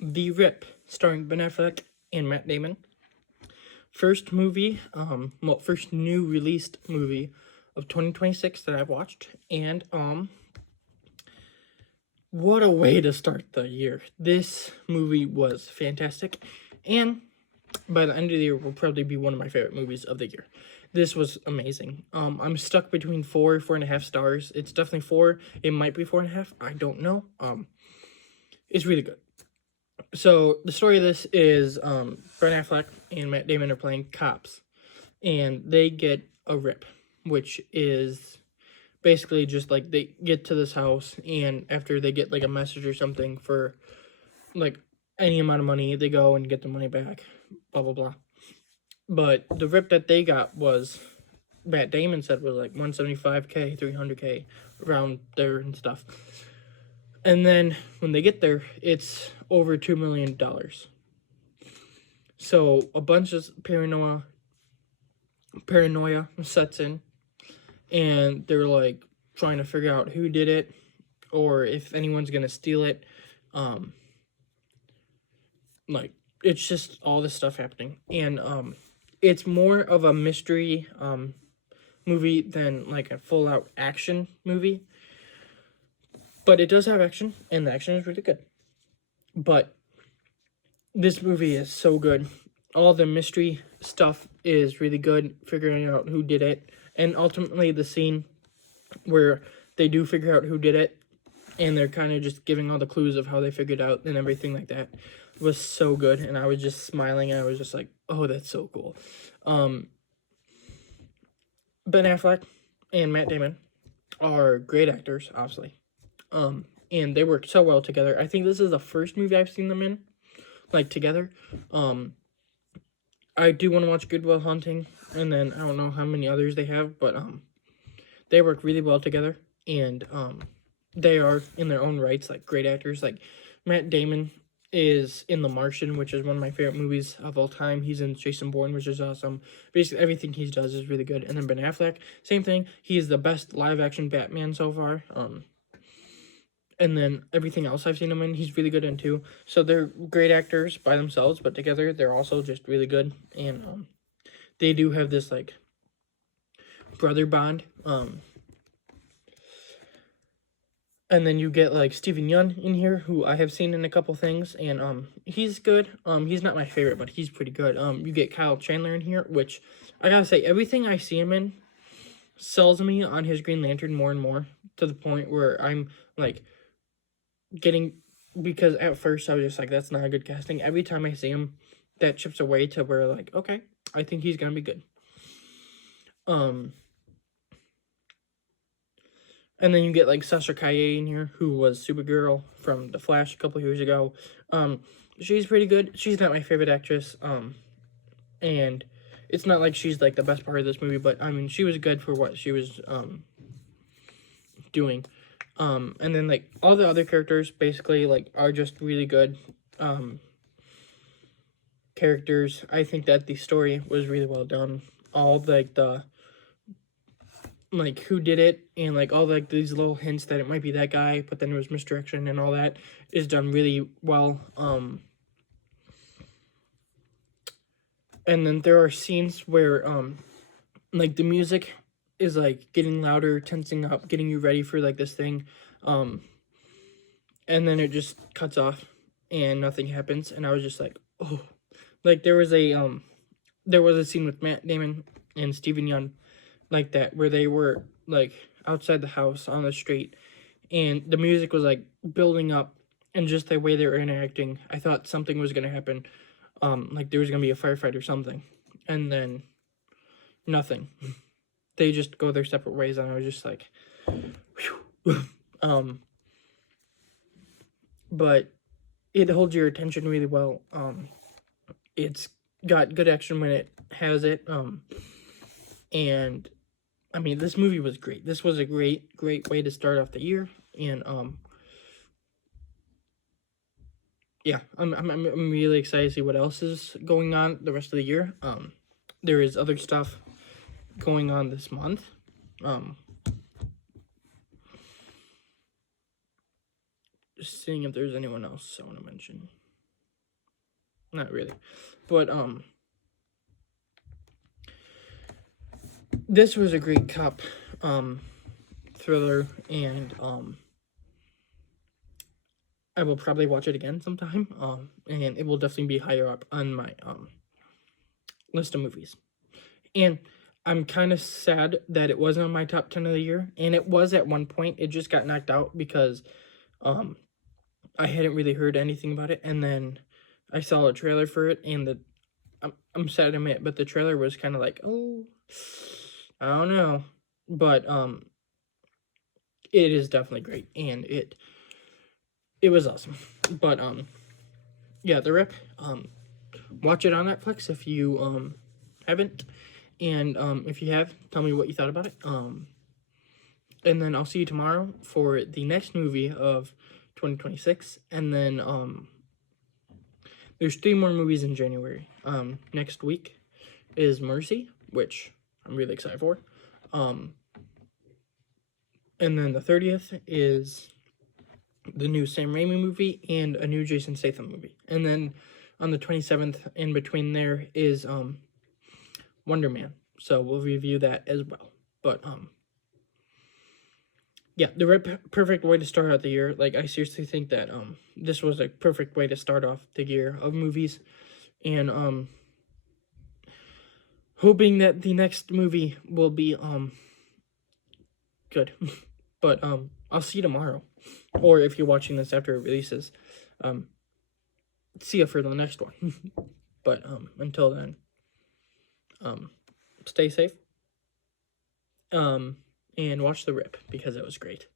The Rip, starring Ben Affleck and Matt Damon. First movie, first new released movie of 2026 that I've watched, and what a way to start the year. This movie was fantastic, and by the end of the year will probably be one of my favorite movies of the year. This was amazing. I'm stuck between 4.5 stars. It's definitely 4. It might be 4.5. I don't know. It's really good. So the story of this is Ben Affleck and Matt Damon are playing cops, and they get a rip, which is basically just like they get to this house, and after they get like a message or something for like any amount of money, they go and get the money back, blah blah blah. But the rip that they got was Matt Damon said was like 175K, 300K, around there and stuff. And then when they get there, it's over $2 million. So a bunch of paranoia sets in, and they're like trying to figure out who did it or if anyone's gonna steal it. Like it's just all this stuff happening, and it's more of a mystery movie than like a full out action movie. But it does have action, and the action is really good. But this movie is so good. All the mystery stuff is really good, figuring out who did it. And ultimately, the scene where they do figure out who did it, and they're kind of just giving all the clues of how they figured out and everything like that, was so good. And I was just smiling, and I was just like, oh, that's so cool. Ben Affleck and Matt Damon are great actors, obviously. And they work so well together. I think this is the first movie I've seen them in, like, together. I do want to watch Good Will Hunting, and then I don't know how many others they have, but they work really well together, and they are in their own rights like great actors. Like Matt Damon is in The Martian, which is one of my favorite movies of all time. He's in Jason Bourne, which is awesome. Basically everything he does is really good. And then Ben Affleck, same thing. He is the best live action Batman so far. And then everything else I've seen him in, he's really good in too. So they're great actors by themselves, but together they're also just really good. And they do have this like brother bond. And then you get like Steven Yeun in here, who I have seen in a couple things, and he's good. He's not my favorite, but he's pretty good. You get Kyle Chandler in here, which I gotta say, everything I see him in sells me on his Green Lantern more and more, to the point where I'm like getting, because at first I was just like, that's not a good casting. Every time I see him, that chips away to where like, okay, I think he's gonna be good. And then you get like Sasha Calle in here, who was Supergirl from The Flash a couple years ago. She's pretty good. She's not my favorite actress. And it's not like she's like the best part of this movie, but I mean, she was good for what she was doing. And then like all the other characters basically like are just really good characters. I think that the story was really well done. All like the like who did it, and like all like these little hints that it might be that guy, but then it was misdirection, and all that is done really well. And then there are scenes where like the music is like getting louder, tensing up, getting you ready for like this thing, and then it just cuts off and nothing happens, and I was just like, oh. Like there was a scene with Matt Damon and Steven Yeun like that, where they were like outside the house on the street, and the music was like building up, and just the way they were interacting, I thought something was gonna happen, like there was gonna be a firefight or something, and then nothing. They just go their separate ways, and I was just like, whew. But it holds your attention really well. It's got good action when it has it, and I mean, this movie was great. This was a great way to start off the year, and yeah, I'm really excited to see what else is going on the rest of the year. There is other stuff going on this month. Just seeing if there's anyone else I want to mention. not really. But this was a great cop thriller, and I will probably watch it again sometime. And it will definitely be higher up on my list of movies. And I'm kind of sad that it wasn't on my top 10 of the year, and it was at one point. It just got knocked out because I hadn't really heard anything about it, and then I saw a trailer for it, and I'm sad to admit, but the trailer was kind of like, oh, I don't know, but it is definitely great, and it was awesome. But yeah, The Rip, watch it on Netflix if you haven't, and if you have, tell me what you thought about it. And then I'll see you tomorrow for the next movie of 2026, and then there's 3 more movies in January. Next week is Mercy, which I'm really excited for. And then the 30th is the new Sam Raimi movie and a new Jason Statham movie. And then on the 27th, in between there, is Wonder Man. So we'll review that as well. But yeah, The Rip, perfect way to start out the year. Like, I seriously think that this was a perfect way to start off the year of movies. And hoping that the next movie will be good. But I'll see you tomorrow. Or if you're watching this after it releases, see you for the next one. But until then, stay safe. And watch The Rip because it was great.